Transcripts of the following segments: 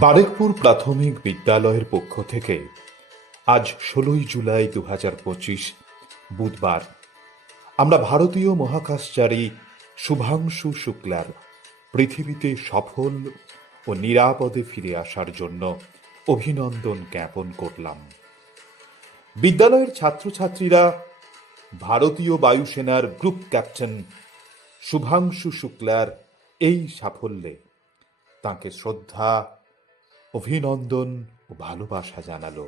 বারেকপুর প্রাথমিক বিদ্যালয়ের পক্ষ থেকে আজ ১৬ই জুলাই ২০২৫ বুধবার আমরা ভারতীয় মহাকাশচারী শুভাংশু শুক্লার পৃথিবীতে সফল ও নিরাপদে ফিরে আসার জন্য অভিনন্দন জ্ঞাপন করলাম। বিদ্যালয়ের ছাত্রছাত্রীরা ভারতীয় বায়ুসেনার গ্রুপ ক্যাপ্টেন শুভাংশু শুক্লার এই সাফল্যে তাঁকে শ্রদ্ধা, অভিনন্দন ও ভালোবাসা জানালো।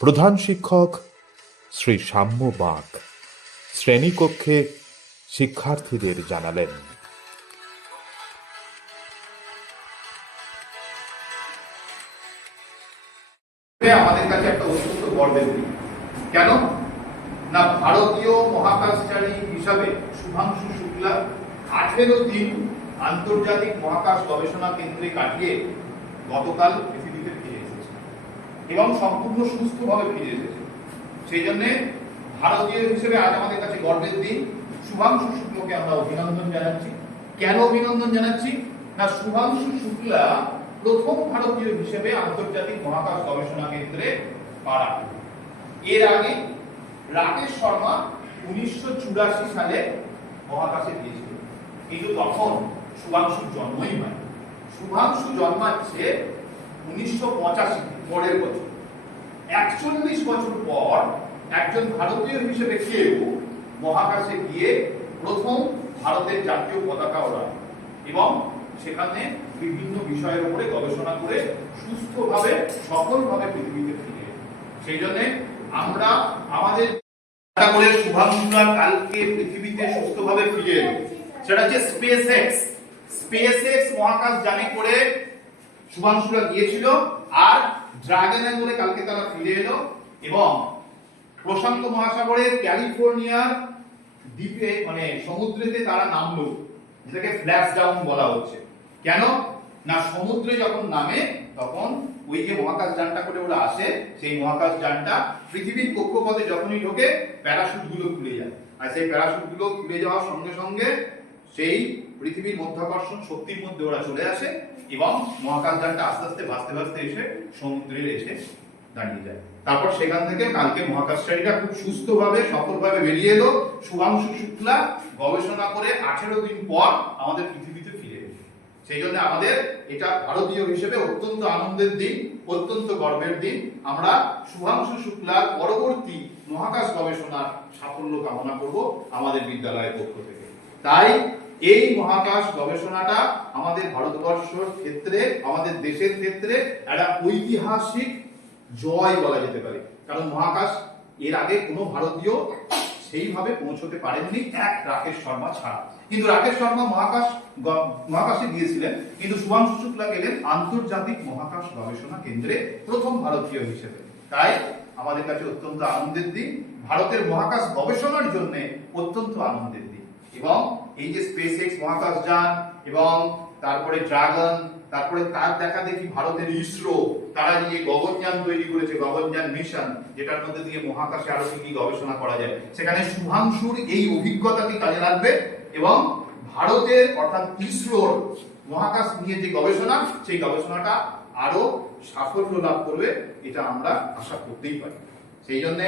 প্রধান শিক্ষক শ্রী সাম্য বাঁক শ্রেণীকক্ষে শিক্ষার্থীদের জানালেন, আমাদের কাছে একটা অত্যন্ত গর্বের দিন। কেন না, ভারতীয় মহাকাশচারী হিসাবে শুভাংশু শুক্লা 18 দিন আন্তর্জাতিক মহাকাশ গবেষণা কেন্দ্রে কাটিয়ে গতকাল পৃথিবীতে ফিরে এসেছে এবং সম্পূর্ণ সুস্থভাবে ফিরে এসেছে। সেই জন্য ভারতীয় হিসেবে আজ আমাদের কাছে গর্বের দিন। শুভাংশু শুক্লাকে আমরা অভিনন্দন জানাচ্ছি। কেন অভিনন্দন জানাচ্ছি না, শুভাংশু শুক্লা প্রথম ভারতীয় হিসেবে আন্তর্জাতিক মহাকাশ গবেষণা কেন্দ্রে পা রাখেন। এর আগে রাকেশ শর্মা 1984 সালে মহাকাশে গিয়েছিল, কিন্তু তখন শুভাংশুর জন্মই হয়। শুভাংশু জন্মাচ্ছে 1985 পরের বছর। 41 বছর পর একজন ভারতীয় হিসেবে কেউ মহাকাশে গিয়ে প্রথম ভারতের জাতীয় পতাকা ওড়ায় এবং সেখানে বিভিন্ন বিষয়ের উপরে গবেষণা করে সুস্থভাবে সফলভাবে পৃথিবীতে ফিরে। সেই জন্য আমরা আমাদের করে শুভাংশুরা কালকে পৃথিবীতে সুস্থভাবে ফিরে এলো। সেটা হচ্ছে স্পেসএক্স মহাকাশ যানে করে শুভাংশুরা গিয়েছিল, আর ড্রাগনে করে কালকে তারা ফিরে এলো এবং প্রশান্ত মহাসাগরের ক্যালিফোর্নিয়ার দ্বীপে মানে সমুদ্রেতে তারা নামলো, যেটাকে ফ্ল্যাশ ডাউন বলা হচ্ছে। কেন না, সমুদ্রে যখন নামে তখন ওই যে মহাকাশ যানটা করে ওরা আসে, সেই মহাকাশ যানটা পৃথিবীর কক্ষপথে যখনই ঢোকে প্যারাশুট গুলো খুলে যায়, আর সেই প্যারাশুট গুলো খুলে যাওয়ার সঙ্গে সঙ্গে সেই পৃথিবীর মধ্যাকর্ষণ শক্তির মধ্যে ওরা চলে আসে এবং মহাকাশ যানটা আস্তে আস্তে ভাসতে ভাসতে এসে সমুদ্রে এসে দাঁড়িয়ে যায়। তারপর সেখান থেকে কালকে মহাকাশচারীরা খুব সুস্থভাবে সফলভাবে বেরিয়ে এলো। শুভাংশু শুক্লা গবেষণা করে 18 দিন পর আমাদের পৃথিবীতে ফিরে এলো। সেই জন্য আমাদের এটা ভারতীয় হিসেবে অত্যন্ত আনন্দের দিন, অত্যন্ত গর্বের দিন। আমরা শুভাংশু শুক্লার পরবর্তী মহাকাশ গবেষণার সাফল্য কামনা করব আমাদের বিদ্যালয়ের পক্ষ থেকে। তাই এই মহাকাশ গবেষণাটা আমাদের ভারতবর্ষের ক্ষেত্রে, আমাদের দেশের ক্ষেত্রে একটা ঐতিহাসিক জয় বলা যেতে পারে। কারণ মহাকাশ এর আগে কোনো ভারতীয় সেইভাবে পৌঁছতে পারেননি, এক রাকেশ শর্মা ছাড়া। কিন্তু রাকেশ শর্মা মহাকাশে গিয়েছিলেন, কিন্তু শুভাংশু শুক্লা গেলেন আন্তর্জাতিক মহাকাশ গবেষণা কেন্দ্রে প্রথম ভারতীয় হিসেবে। তাই আমাদের কাছে অত্যন্ত আনন্দের দিন, ভারতের মহাকাশ গবেষণার জন্য অত্যন্ত আনন্দের দিন। এবং এই যে স্পেসএক্স মহাকাশ যান এবং তারপরে ড্রাগন, তারপরে তার দেখা দেখি ভারতের ইসরো, তারা যে গগনযান তৈরি করেছে, গগনযান মিশন, যেটার মধ্যে দিয়ে মহাকাশে আরো কি গবেষণা করা যায়, সেখানে শুভাংশুর এই অভিজ্ঞতাকে কাজে লাগবে এবং ভারতের অর্থাৎ ইসরোর মহাকাশ নিয়ে যে গবেষণা, সেই গবেষণাটা আরো সাফল্য লাভ করবে, এটা আমরা আশা করতেই পারি। সেই জন্য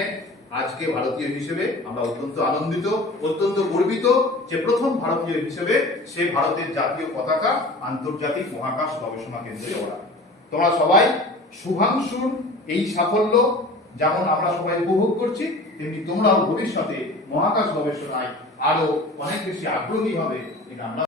আজকে ভারতীয় হিসেবে আমরা অত্যন্ত আনন্দিত, অত্যন্ত গর্বিত যে প্রথম ভারতীয় হিসেবে সে ভারতের জাতীয় পতাকা আন্তর্জাতিক মহাকাশ গবেষণা কেন্দ্রে ওড়ায়। তোমরা সবাই শুভাংশুর এই সাফল্য যেমন আমরা সবাই উপভোগ করছি, তেমনি তোমরাও ভবিষ্যতে মহাকাশ গবেষণায় আরো অনেক বেশি আগ্রহী হবে, এটা আমরা